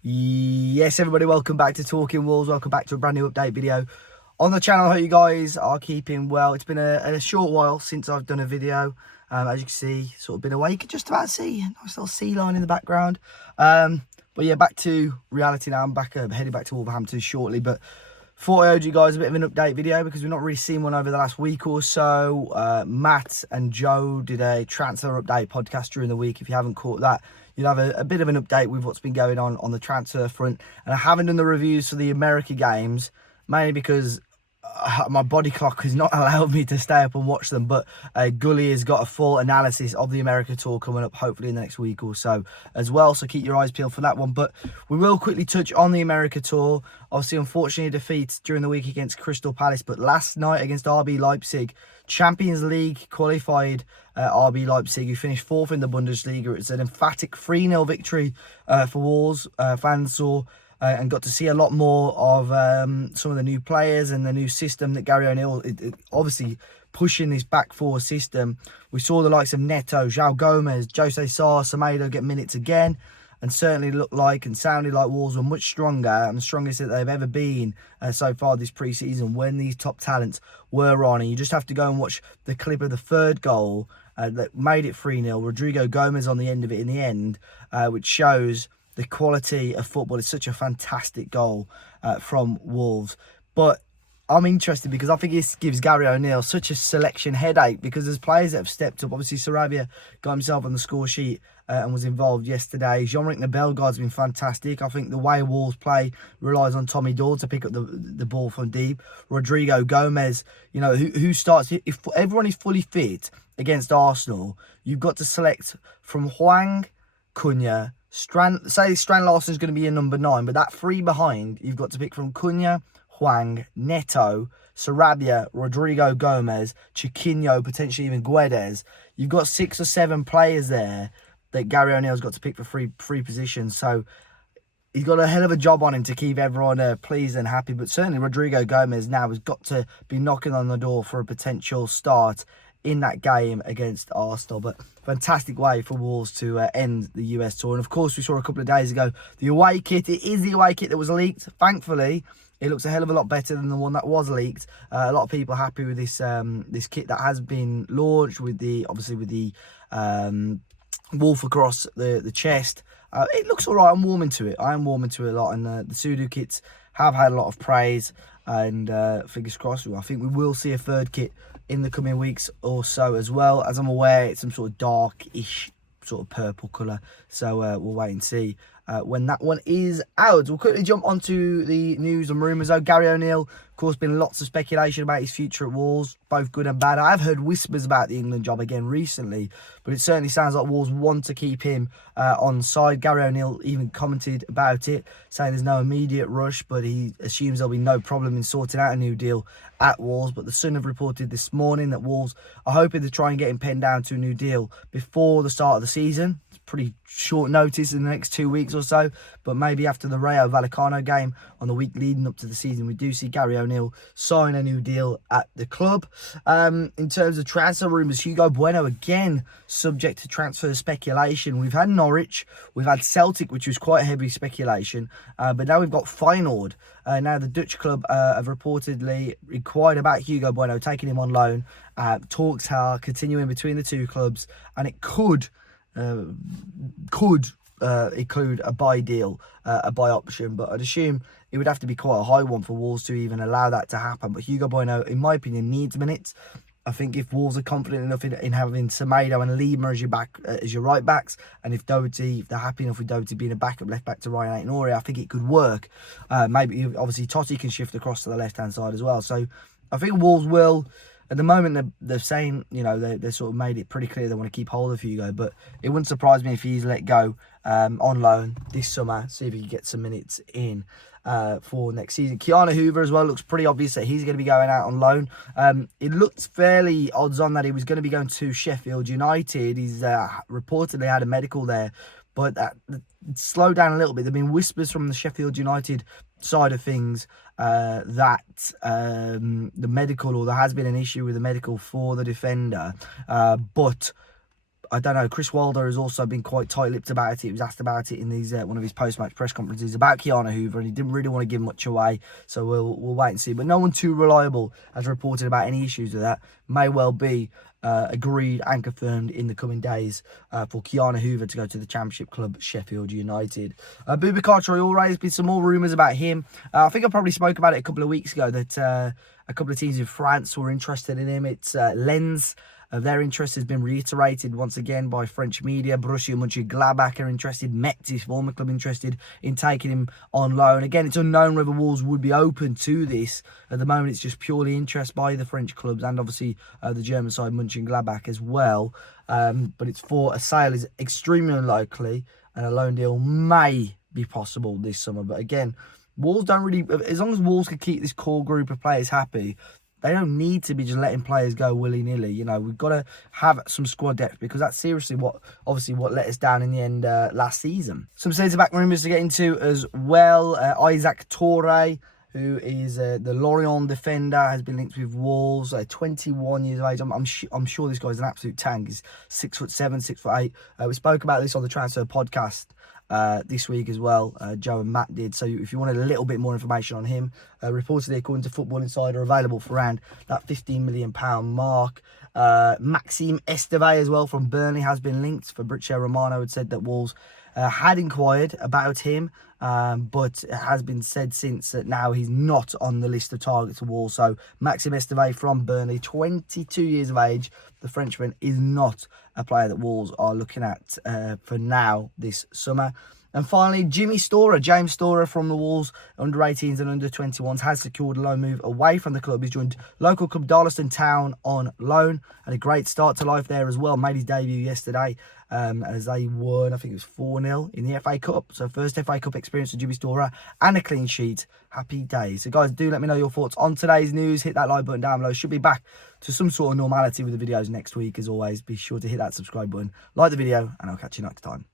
Yes, everybody, welcome back to Talking Wolves. Welcome back to a brand new update video on the channel. I hope you guys are keeping well. It's been a short while since I've done a video. As you can see, sort of been away. You can just about see a nice little sea line in the background. But yeah, back to reality now. I'm back, heading back to Wolverhampton shortly. But thought I owed you guys a bit of an update video because we've not really seen one over the last week or so. Matt and Joe did a transfer update podcast during the week. If you haven't caught that, you'll have a bit of an update with what's been going on the transfer front. And I haven't done the reviews for the America games, mainly because my body clock has not allowed me to stay up and watch them. But Gully has got a full analysis of the America tour coming up, hopefully in the next week or so as well. So keep your eyes peeled for that one. But we will quickly touch on the America tour. Obviously, unfortunately, a defeat during the week against Crystal Palace. But last night against RB Leipzig, Champions League qualified RB Leipzig, who finished fourth in the Bundesliga. It's an emphatic 3-0 victory for Wolves. Fans saw and got to see a lot more of some of the new players and the new system that Gary O'Neill obviously pushing this back four system. We saw the likes of Neto, João Gomez, Jose Sá, Semedo get minutes again, and certainly looked like and sounded like Wolves were much stronger and the strongest that they've ever been so far this pre-season when these top talents were on. And you just have to go and watch the clip of the third goal that made it 3-0. Rodrigo Gomez on the end of it in the end, which shows the quality of football. Is such a fantastic goal from Wolves. But I'm interested because I think this gives Gary O'Neill such a selection headache, because there's players that have stepped up. Obviously, Sarabia got himself on the score sheet and was involved yesterday. Jean-Ric Bellegarde's been fantastic. I think the way Wolves play relies on Tommy Doyle to pick up the ball from deep. Rodrigo Gomez, you know, who starts. If everyone is fully fit against Arsenal, you've got to select from Hwang, Cunha, Strand Larsen's going to be a number 9, but that 3 behind, you've got to pick from Cunha, Hwang, Neto, Sarabia, Rodrigo Gomez, Chiquinho, potentially even Guedes. You've got 6 or 7 players there that Gary O'Neill's got to pick for free positions. So he's got a hell of a job on him to keep everyone pleased and happy. But certainly Rodrigo Gomez now has got to be knocking on the door for a potential start in that game against Arsenal. But fantastic way for Wolves to end the US tour. And of course, we saw a couple of days ago the away kit. It is the away kit that was leaked. Thankfully, it looks a hell of a lot better than the one that was leaked. A lot of people are happy with this this kit that has been launched with the wolf across the chest. It looks all right. I'm warming to it. I am warming to it a lot. And the Sudo kits have had a lot of praise. And fingers crossed, I think we will see a third kit in the coming weeks or so as well. As I'm aware, it's some sort of dark-ish sort of purple colour. So we'll wait and see when that one is out. We'll quickly jump onto the news and rumours though. Gary O'Neill, of course, been lots of speculation about his future at Wolves, both good and bad. I've heard whispers about the England job again recently, but it certainly sounds like Wolves want to keep him on side. Gary O'Neill even commented about it, saying there's no immediate rush, but he assumes there'll be no problem in sorting out a new deal at Wolves. But the Sun have reported this morning that Wolves are hoping to try and get him penned down to a new deal before the start of the season. It's pretty short notice in the next 2 weeks or so, but maybe after the Rayo Vallecano game on the week leading up to the season, we do see Gary O'Neill sign a new deal at the club. In terms of transfer rumours, Hugo Bueno again subject to transfer speculation. We've had Norwich, we've had Celtic, which was quite heavy speculation, but now we've got Feyenoord. Now the Dutch club have reportedly inquired about Hugo Bueno, taking him on loan. Talks are continuing between the two clubs, and it could include a buy deal, a buy option, but I'd assume it would have to be quite a high one for Wolves to even allow that to happen. But Hugo Bueno, in my opinion, needs minutes. I think if Wolves are confident enough in having Semedo and Lima as your right backs, and if they're happy enough with Doherty being a backup left back to Ryan Aït-Nouri, I think it could work. Maybe obviously Totti can shift across to the left hand side as well. So I think Wolves will. At the moment, they're saying, you know, they sort of made it pretty clear they want to keep hold of Hugo, but it wouldn't surprise me if he's let go on loan this summer, see if he can get some minutes in for next season. Keanu Hoever as well, looks pretty obvious that he's going to be going out on loan. It looked fairly odds on that he was going to be going to Sheffield United. He's reportedly had a medical there, but slowed down a little bit. There have been whispers from the Sheffield United side of things that the medical, or there has been an issue with the medical for the defender, but I don't know. Chris Wilder has also been quite tight-lipped about it. He was asked about it in these one of his post-match press conferences about Keanu Hoever, and he didn't really want to give much away. So we'll wait and see. But no one too reliable has reported about any issues with that. May well be agreed and confirmed in the coming days for Keanu Hoever to go to the Championship club Sheffield United. Boubacar Traoré, there's been some more rumours about him. I think I probably spoke about it a couple of weeks ago that a couple of teams in France were interested in him. It's Lens. Their interest has been reiterated once again by French media. Borussia Mönchengladbach are interested. Metz, his former club, interested in taking him on loan. Again, it's unknown whether Wolves would be open to this. At the moment, it's just purely interest by the French clubs and obviously the German side, Mönchengladbach, as well. But it's for a sale is extremely unlikely, and a loan deal may be possible this summer. But again, Wolves don't really, as long as Wolves can keep this core group of players happy, they don't need to be just letting players go willy-nilly. You know, we've got to have some squad depth, because that's seriously what let us down in the end last season. Some centre-back rumours to get into as well. Isaac Toure, who is the Lorient defender, has been linked with Wolves. 21 years of age. I'm sure this guy's an absolute tank. He's 6'7", 6'8". We spoke about this on the Transfer Podcast this week as well. Joe and Matt did. So if you wanted a little bit more information on him, reportedly, according to Football Insider, available for around that £15 million mark. Maxime Esteve as well from Burnley has been linked. Fabrizio Romano had said that Wolves had inquired about him, but it has been said since that now he's not on the list of targets of Wolves. So Maxime Esteve from Burnley, 22 years of age. The Frenchman is not a player that Wolves are looking at for now this summer. And finally, James Storer from the Wolves under-18s and under-21s has secured a loan move away from the club. He's joined local club Darlaston Town on loan. Had a great start to life there as well. Made his debut yesterday as they won, I think it was 4-0 in the FA Cup. So first FA Cup experience for James Storer and a clean sheet. Happy days. So guys, do let me know your thoughts on today's news. Hit that like button down below. Should be back to some sort of normality with the videos next week. As always, be sure to hit that subscribe button, like the video, and I'll catch you next time.